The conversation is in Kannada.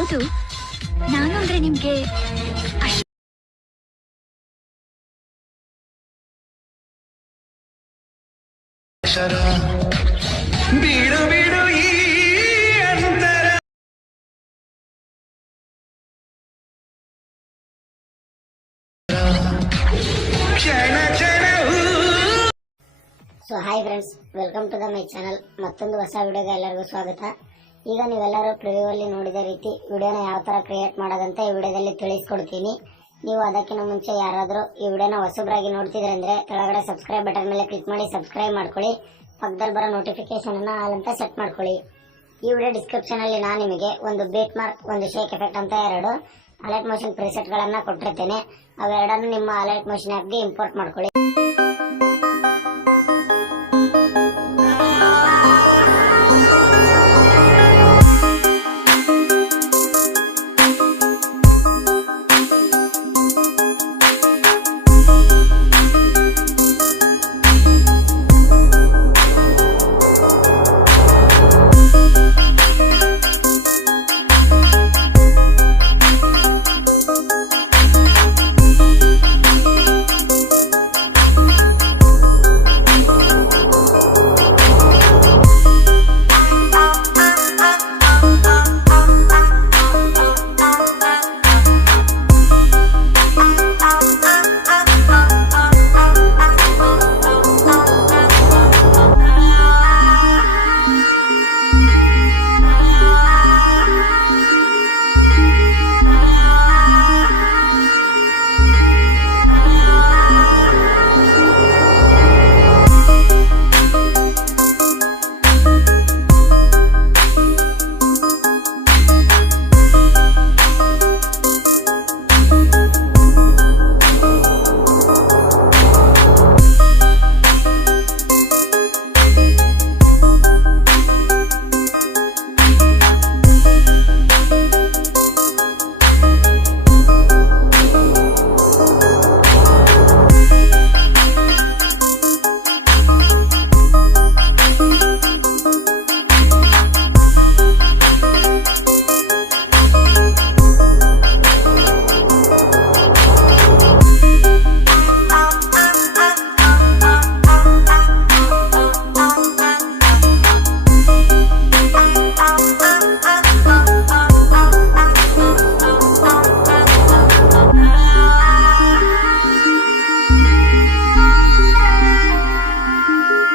ಹೌದು, ನಾನು ಅಂದ್ರೆ ನಿಮ್ಗೆ ಬೀಡು ಬೀಡು ಈ ಅಂತರ ಕ್ಷಣ ಕ್ಷಣವೂ. So hi friends, welcome to the my channel. ಮತ್ತೊಂದು ಹೊಸ ವಿಡಿಯೋಗೆ ಎಲ್ಲರಿಗೂ ಸ್ವಾಗತ. ಈಗ ನೀವೆಲ್ಲರೂ ಪ್ರಿವ್ಯೂ ಅಲ್ಲಿ ನೋಡಿದ ರೀತಿ ವಿಡಿಯೋನ ಯಾವ ತರ ಕ್ರಿಯೇಟ್ ಮಾಡೋದಂತ ಈ ವಿಡಿಯೋದಲ್ಲಿ ತಿಳಿಸ್ಕೊಡ್ತೀನಿ. ನೀವು ಅದಕ್ಕಿಂತ ಮುಂಚೆ ಯಾರಾದರೂ ಈ ವಿಡಿಯೋನ ಹೊಸಬ್ರಾಗಿ ನೋಡ್ತಿದ್ರೆ ಅಂದ್ರೆ ಕೆಳಗಡೆ ಸಬ್ಸ್ಕ್ರೈಬ್ ಬಟನ್ ಮೇಲೆ ಕ್ಲಿಕ್ ಮಾಡಿ ಸಬ್ಸ್ಕ್ರೈಬ್ ಮಾಡ್ಕೊಳ್ಳಿ. ಪಕ್ಕದಲ್ಲಿ ಬರೋ ನೋಟಿಫಿಕೇಶನ್ ಅನ್ನ ಆಲ್ ಅಂತ ಸೆಟ್ ಮಾಡ್ಕೊಳ್ಳಿ. ಈ ವಿಡಿಯೋ ಡಿಸ್ಕ್ರಿಪ್ಷನ್ ಅಲ್ಲಿ ನಾನು ನಿಮಗೆ ಒಂದು ಬೀಟ್ ಮಾರ್ಕ್, ಒಂದು ಶೇಕ್ ಎಫೆಕ್ಟ್ ಅಂತ ಎರಡು ಅಲರ್ಟ್ ಮೋಷನ್ ಪ್ರಿಸೆಟ್ ಗಳನ್ನ ಕೊಟ್ಟಿರ್ತೇನೆ. ಅವೆರಡನ್ನು ನಿಮ್ಮ ಅಲರ್ಟ್ ಮೋಷನ್ ಆಪ್ ಗೆ ಇಂಪೋರ್ಟ್ ಮಾಡ್ಕೊಳ್ಳಿ.